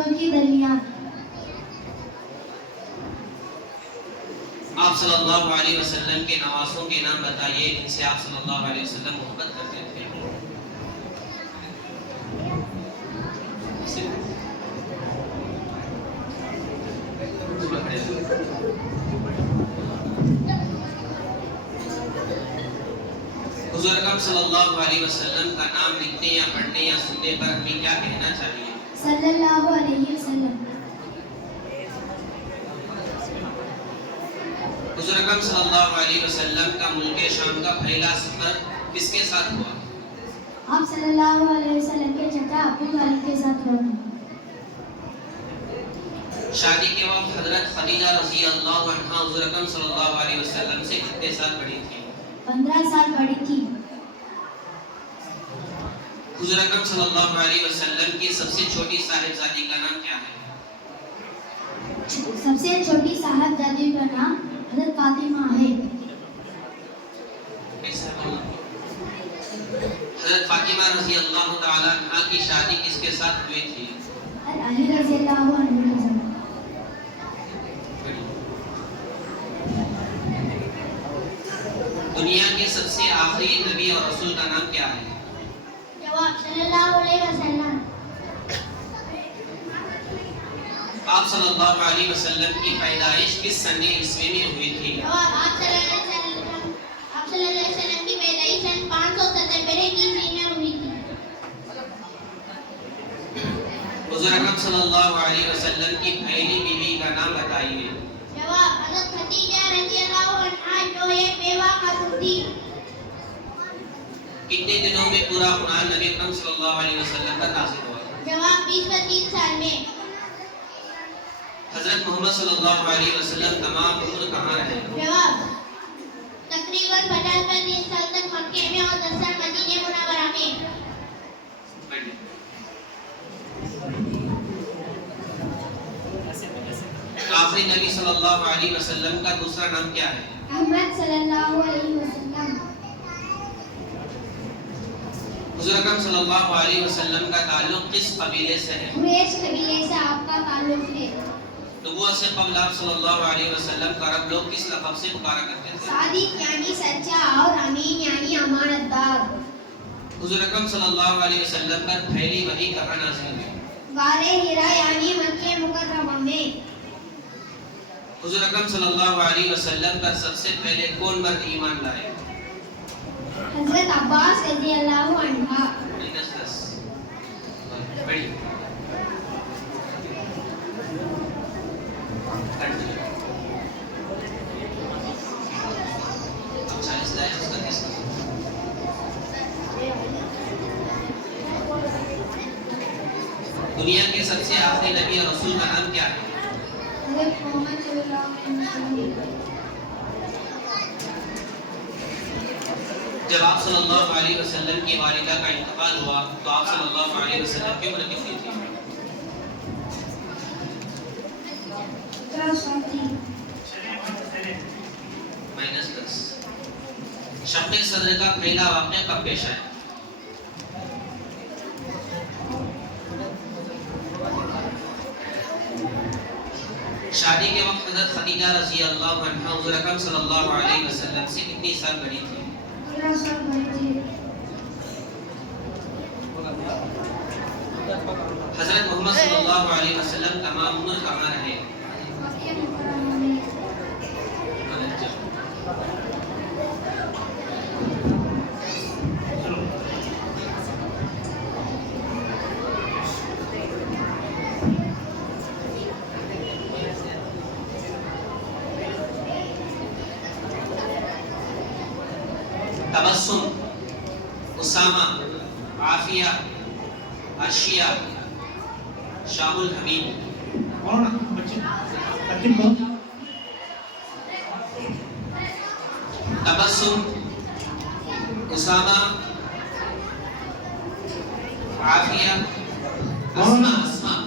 مردوں کے درمیان۔ آپ صلی اللہ علیہ وسلم کے نواسوں کے نام بتائیے جن سے آپ صلی اللہ علیہ وسلم محبت کرتے تھے۔ حضور اکرم صلی اللہ علیہ وسلم کا نام لکھنے یا پڑھنے یا سننے پر ہمیں کیا کہنا چاہیے؟ صلی اللہ علیہ وسلم۔ حضور اکرم صلی اللہ علیہ وسلم کا ملک شام کا پہلا سفر کس کے ساتھ ہوا؟ آپ صلی اللہ علیہ وسلم کے چچا ابو طالب کے ساتھ ہوا۔ شادی کے وقت حضرت خدیجہ رضی اللہ عنہا حضور اکرم صلی اللہ علیہ وسلم سے کتنے سال بڑی تھی؟ 15 سال بڑی تھی۔ حضور اکرم صلی اللہ علیہ وسلم کی سب سے چھوٹی صاحبزادی کا نام کیا ہے؟ سب سے چھوٹی صاحبزادی کا نام حضرت فاطمہ ہے۔ حضرت فاطمہ رضی اللہ تعالی عنہا کی شادی کس کے ساتھ ہوئی تھی؟ علی رضی اللہ عنہ کے ساتھ۔ دنیا کے سب سے آخری نبی اور رسول کا نام کیا ہے؟ جواب صلی اللہ علیہ وسلم۔ آپ صلی اللہ علیہ وسلم کی پیدائش کس سن عیسوی میں ہوئی تھی؟ جواب آپ صلی اللہ علیہ وسلم کی پیدائش سن 570 عیسوی میں ہوئی تھی۔ حضور اکرم صلی اللہ علیہ وسلم کی پہلی بیوی کا نام بتائیے۔ جواب حضرت خدیجہ رضی اللہ عنہا جو ایک بیوہ خاتون تھی۔ کتنے دنوں میں پورا قرآن نبی اکرم صلی اللہ علیہ وسلم پر نازل ہوا؟ جواب 20 و 3 سال میں۔ حضرت محمد صلی اللہ علیہ وسلم تمام عمر کہاں رہے؟ جواب تقریباً 50 سال تک مکے میں اور 10 سال مدینہ منورہ میں۔ آخری نبی صلی اللہ علیہ وسلم کا دوسرا نام کیا ہے؟ محمد صلی اللہ علیہ وسلم۔ حضور اکرم صلی اللہ علیہ وسلم کا تعلق کس قبیلے سے ہے؟ قریش قبیلے سے آپ کا تعلق ہے۔ نبوت سے قبل آپ صلی اللہ علیہ وسلم کا عرب لوگ کس لقب سے پکارا کرتے تھے؟ صادق یعنی سچا اور امین یعنی امانت دار۔ حضور اکرم صلی اللہ علیہ وسلم پر پہلی وحی کہاں نازل ہوئی؟ غار حرا یعنی مکہ مکرمہ میں۔ حضور اکرم صلی اللہ علیہ وسلم پر سب سے پہلے کون مرد ایمان لائے؟ حضرت عباس رضی اللہ عنہ۔ بڑی دنیا کے سب سے آخری نبی اور رسول کا نام کیا ہے؟ حضرت محمد صلی اللہ علیہ وسلم۔ جب آپ صلی اللہ علیہ وسلم کی والدہ کا انتقال ہوا تو آپ صلی اللہ علیہ وسلم کی عمر کتنی تھی؟ 10 سال تھی۔ -10۔ شق صدر کا پہلا واقعہ کب پیش آیا؟ شادی کے وقت حضرت خدیجہ رضی اللہ عنہا حضور اکرم صلی اللہ علیہ وسلم سے کتنی سال بڑی تھی؟ 13 سال بڑی تھی۔ حضرت محمد صلی اللہ علیہ وسلم تمام عمر کہاں رہے؟ مکہ مکرمہ میں۔ تبسم، اسامہ، عافیہ، عشیہ، شاہ الحبیب۔ تبسم، اسامہ، عافیہ، اسماء۔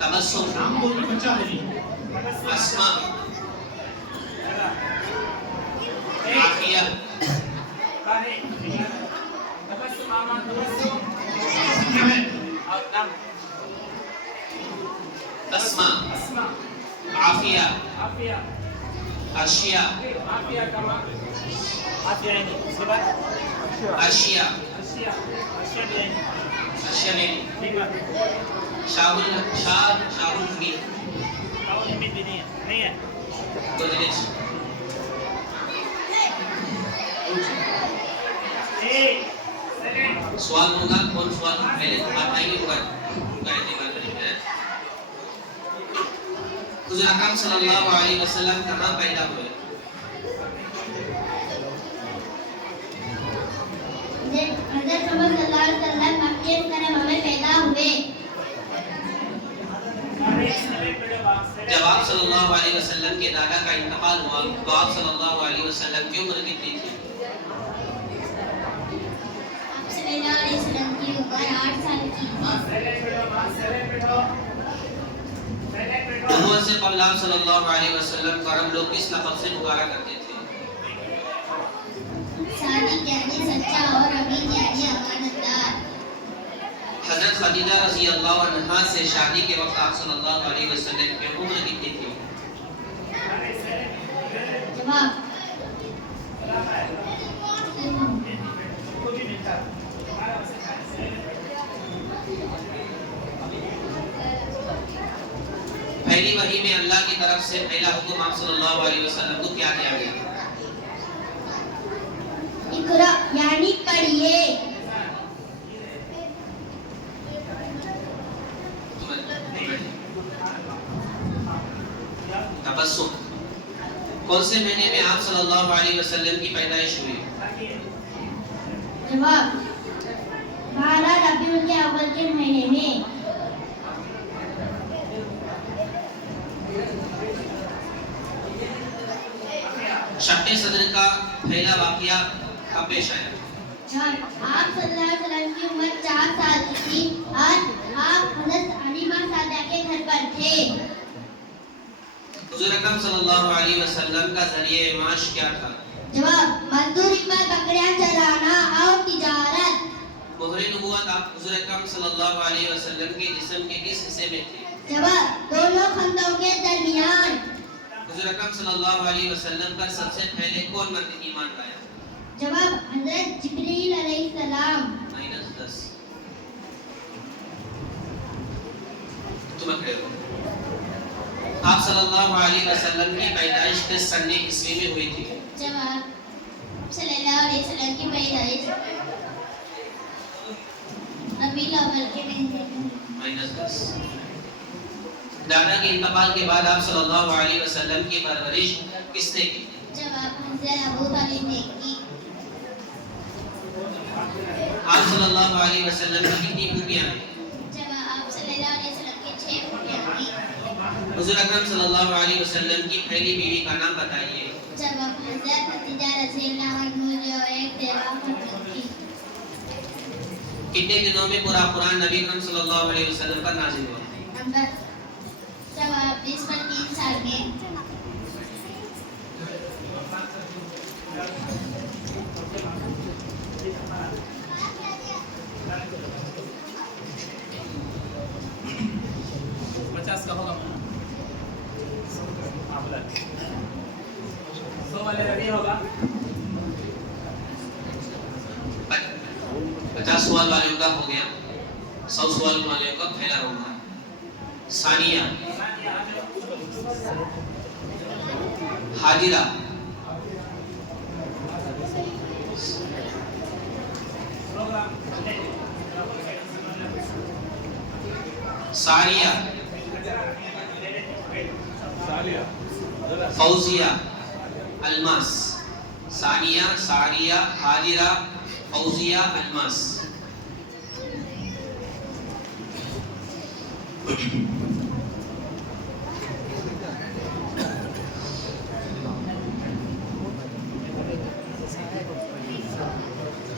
تبسم، اسماء، عافیہ عافیہ اشیاء عافیہ کما عافیہ ہے نہیں اس کے بعد اشیاء اشیاء اشیاء بھی ہے اشیاء نہیں ٹھیک ہے شاہ الحمید اور امید بھی نہیں ہے گودریج سوال ہوگا کون سوال پہلے آپ آئیں گے ان کا اعتبار کریں گے حضور اکرم صلی اللہ علیہ وسلم کہاں پیدا ہوئے حضرت محمد صلی اللہ علیہ وسلم مکے کرم میں پیدا ہوئے جب آپ صلی اللہ علیہ وسلم کے دادا کا انتقال ہوا تو آپ صلی اللہ علیہ وسلم کی عمر کتنی تھی آپ صلی اللہ علیہ وسلم کی عمر 8 سال کی تھی نبوت سے قبل آپ صلی اللہ علیہ وسلم کو عرب لوگ کس لقب سے پکارا کرتے تھے صادق یعنی سچا اور امین یعنی امانتدار حضرت خدیجہ رضی اللہ عنہا سے شادی کے وقت آپ صلی اللہ علیہ وسلم کی عمر کتنی تھی جواب پہلی وحی میں اللہ کی طرف سے پہلا حکم آپ صلی اللہ علیہ وسلم کو کیا دیا گیا اقرا یعنی پڑھیے تبسم کون سے مہینے میں آپ صلی اللہ علیہ وسلم کی پیدائش ہوئی جواب 12 ربیع الاول کے مہینے میں شق صدر کا پہلا واقعہ کب پیش آیا آپ صلی اللہ علیہ وسلم کی عمر 4 سال کی تھی اور آپ حضرت حلیمہ سعدیہ کے گھر پر تھے حضور اکرم صلی اللہ علیہ وسلم کا ذریعہ معاش کیا تھا جواب مزدوری پر بکریاں چرانا اور تجارت مہر نبوت آپ حضور اکرم صلی اللہ علیہ وسلم کے جسم کے کس حصے میں تھے جواب دونوں خندوں کے درمیان حضور اکرم صلی اللہ علیہ وسلم پر سب سے پہلے کون مرد ایمان لایا جواب حضرت جبریل علیہ السلام -10 تم کھڑے ہو آپ صلی اللہ علیہ وسلم کی پیدائش کس سن عیسوی میں ہوئی تھی جواب صلی اللہ علیہ وسلم کی پیدائش ربیع الاول کے مہینے میں -10 دادا کے انتقال کے بعد آپ صلی اللہ علیہ وسلم کی پرورش کس نے کی جواب حضرت ابو طالب نے کی آپ صلی اللہ علیہ وسلم کی کتنی بیویاں ہیں جواب آپ صلی اللہ علیہ وسلم کی 6 بیویاں تھیں حضور اکرم صلی اللہ علیہ وسلم کی پہلی بیوی کا نام بتائیے جواب حضرت خدیجہ رضی اللہ عنہا جو ایک بیوہ خاتون تھی کتنے دنوں میں پورا قرآن نبی اکرم صلی اللہ علیہ وسلم پر نازل ہوا نمبر جواب اس پر 3 سال میں کا ہوگا سو والے ریڈی ہوگا 50 سوال والوں کا ہو گیا 100 سوال والوں کا پہلا راؤنڈ ہے ثانیہ حاجرہ ساریہ فوزیہ الماس ثانیہ ساریہ حاجرہ فوزیہ الماس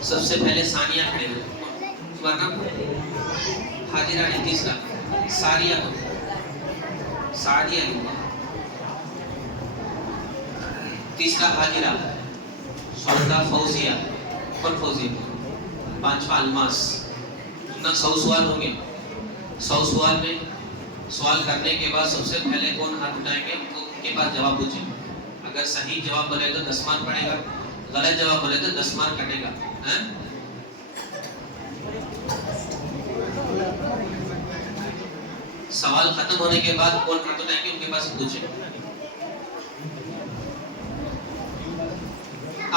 سب سے پہلے ثانیہ کھڑے ہوئے تمہارا نام حاجرہ نے تیسرا ساریہ کو ساریہ لوگا تیسرا حاجرہ چوتھا فوزیہ اور فوزیہ پانچواں الماس 100 سوال ہوں گے 100 سوال میں سوال کرنے کے بعد سب سے پہلے کون ہاتھ اٹھائیں گے تو ان کے پاس جواب پوچھیں. اگر صحیح جواب بولے تو 10 مارک پڑے گا, غلط جواب بولے تو 10 مارک کٹے گا. سوال ختم ہونے کے بعد کون ہاتھ اٹھائیں گے ان کے پاس پوچھیں.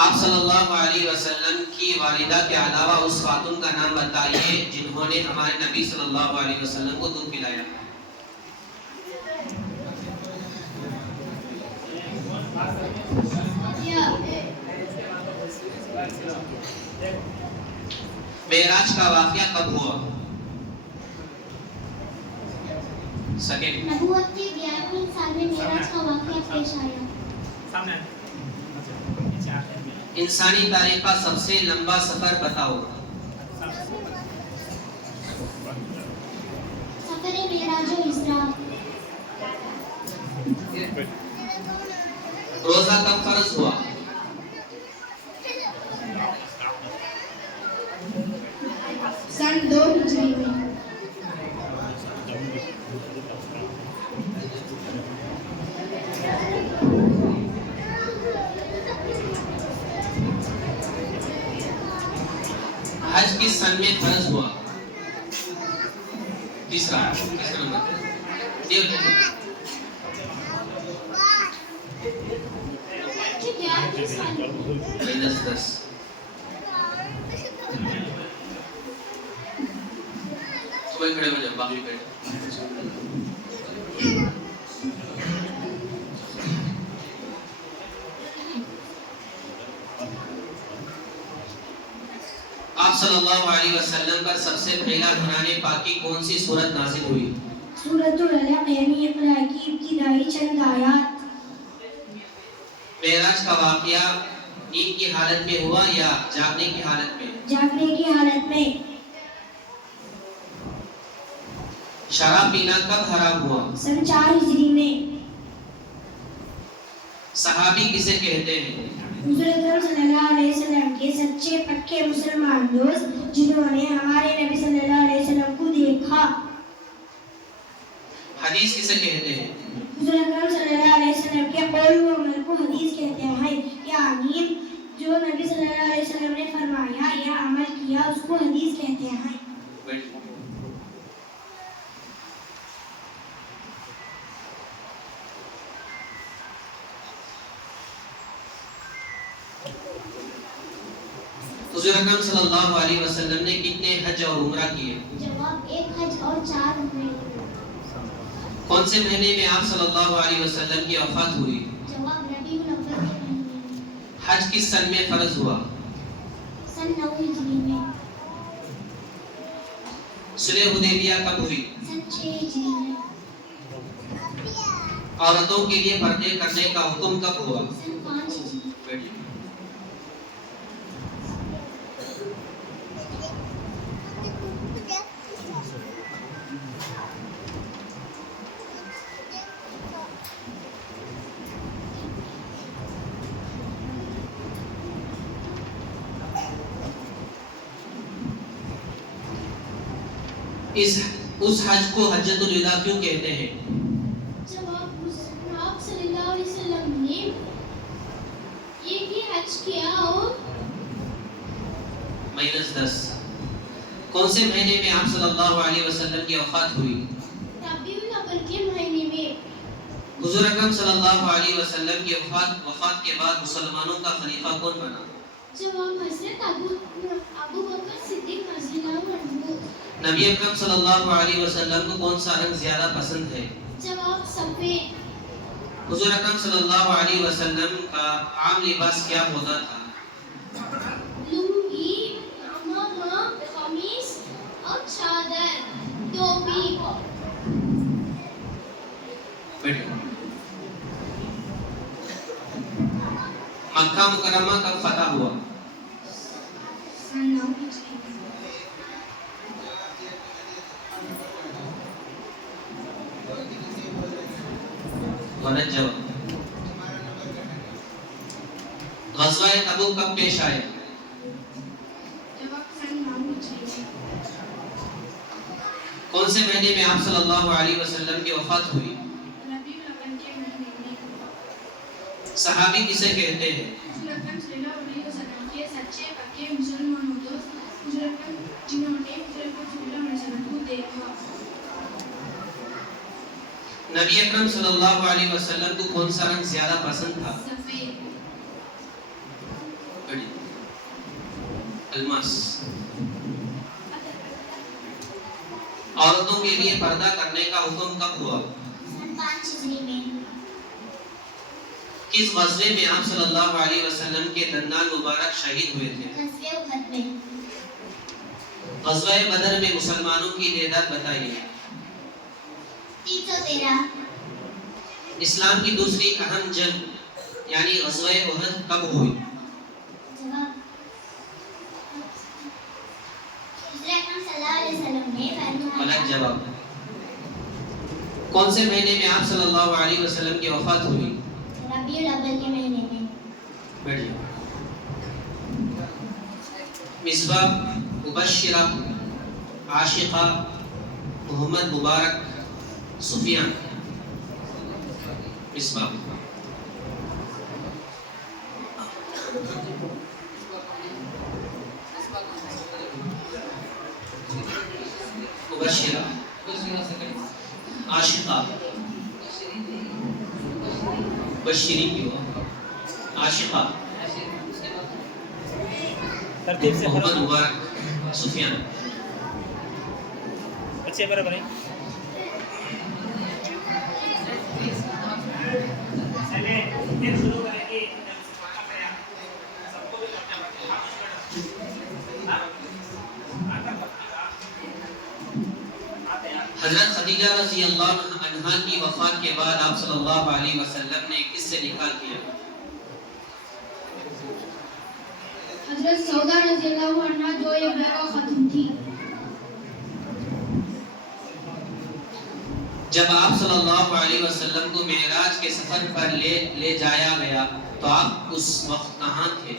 آپ صلی اللہ علیہ وسلم کی والدہ کے علاوہ اس خاتون کا نام بتائیے جنہوں نے ہمارے نبی صلی اللہ علیہ وسلم کو دودھ پلایا. معراج کا واقعہ کب ہوا؟ سیکنڈ. نبوت کے 11ویں سال میں معراج کا واقعہ پیش آیا. سامنے انسانی تاریخ کا سب سے لمبا سفر بتاؤ. سفر معراج و اسراء. روزہ کب فرض ہوا؟ سن 2 ہجری میں. حج کس سن میں فرض ہوا؟ تیسرا نمبر. -10. صبح کھڑے ہو جاؤ, باقی بیٹھ. آپ صلی اللہ علیہ وسلم پر سب سے پہلا قرآن پاک کی کون سی سورت نازل ہوئی؟ سورۃ العلق یعنی اقرا کی ابتدائی چند آیات. معراج کا واقعہ نیند کی حالت میں ہوا یا جاگنے کی حالت میں؟ جاگنے کی حالت میں. شراب پینا کب حرام ہوا؟ سن 4 ہجری میں. صحابی کسے کہتے ہیں؟ حضور اکرم صلی اللہ علیہ وسلم کے سچے پکے مسلمان دوست جنہوں نے ہمارے نبی صلی اللہ علیہ وسلم کو دیکھا. حدیث کسے کہتے ہیں؟ حضور اکرم صلی اللہ علیہ وسلم کے قول و عمل کو حدیث کہتے ہیں, یعنی جو نبی صلی اللہ علیہ وسلم نے فرمایا یا عمل کیا اس کو حدیث کہتے ہیں. حضور اکرم صلی اللہ علیہ وسلم نے کتنے حج اور عمرہ کیے؟ جواب 1 حج اور 4 عمرے. کون سے مہینے میں آپ صلی اللہ علیہ وسلم کی وفات ہوئی؟ جواب ربیع الاول کے مہینے. حج کس سن میں فرض ہوا؟ سن 9 ہجری میں. صلح حدیبیہ کب ہوئی؟ سن 6 ہجری میں. عورتوں کے لیے پردے کرنے کا حکم کب ہوا؟ سن 5 ہجری. اس حج کو حجۃ الوداع کیوں کہتے ہیں؟ جب آپ صلی اللہ علیہ وسلم نے ایک ہی حج کیا اور -10. کون سے مہینے میں آپ صلی اللہ علیہ وسلم کی وفات ہوئی؟ ربیع الاول کے مہینے میں. حضور اکرم صلی اللہ علیہ وسلم کی وفات کے بعد مسلمانوں کا خلیفہ کون بنا؟ جواب حضرت ابو بکر صدیق رضی اللہ عنہ. نبی اکرم صلی اللہ علیہ وسلم کو کون سا رنگ زیادہ پسند ہے؟ جواب سفید. حضور اکرم صلی اللہ علیہ وسلم کا عام لباس کیا ہوتا تھا؟ لنگی، عمامہ، قمیص اور چادر، ٹوپی. مکہ مکرمہ کب فتح ہوا؟ سن 9 ہجری. غلط جواب. غزوہ تبوک کب پیش آیا؟ جواب سن 9 ہجری. کون سے مہینے میں آپ صلی اللہ علیہ وسلم کی وفات ہوئی؟ ربیع الاول کے مہینے میں۔ صحابی کسے کہتے ہیں؟ حضور اکرم صلی اللہ علیہ وسلم کے سچے پکے مسلمانوں دوست، حضور اکرم جنہوں نے حضور اکرم صلی اللہ علیہ وسلم کو دیکھا۔ نبی اکرم صلی اللہ علیہ وسلم کو کون سا رنگ زیادہ پسند تھا؟ سفید۔ الماس۔ عورتوں کے لیے پردہ کرنے کا حکم کب ہوا؟ 5 ہجری میں۔ کس غزوے میں آپ صلی اللہ علیہ وسلم کے دندان مبارک شہید ہوئے تھے؟ غزوہ احد میں۔ غزوہ بدر میں مسلمانوں کی تعداد بتائیے۔ 313۔ اسلام کی دوسری اہم جنگ یعنی غزوہ احد کب ہوئی؟ جواب، حضور اکرم صلی اللہ علیہ وسلم نے غلط جواب۔ کون سے مہینے میں آپ صلی اللہ علیہ وسلم کی وفات ہوئی؟ ربیع الاول کے مہینے میں۔ بیٹھیے۔ مصباح، مبشرہ، عاشقہ، محمد مبارک، سفیان۔ مصباح۔ مبشرہ، عاشقہ، بشری کیوں؟ عاشقہ، ترتیب سے محمد مبارک، سفیان۔ بچے برابر ہیں۔ حضرت خدیجہ رضی اللہ عنہا کی وفات کے بعد آپ صلی اللہ علیہ وسلم نے کس سے نکاح کیا؟ حضرت سودا رضی اللہ عنہا جو ایک بیوہ خاتون تھی۔ جب آپ صلی اللہ علیہ وسلم کو معراج کے سفر پر لے جایا گیا تو آپ اس وقت کہاں تھے؟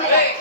Hey!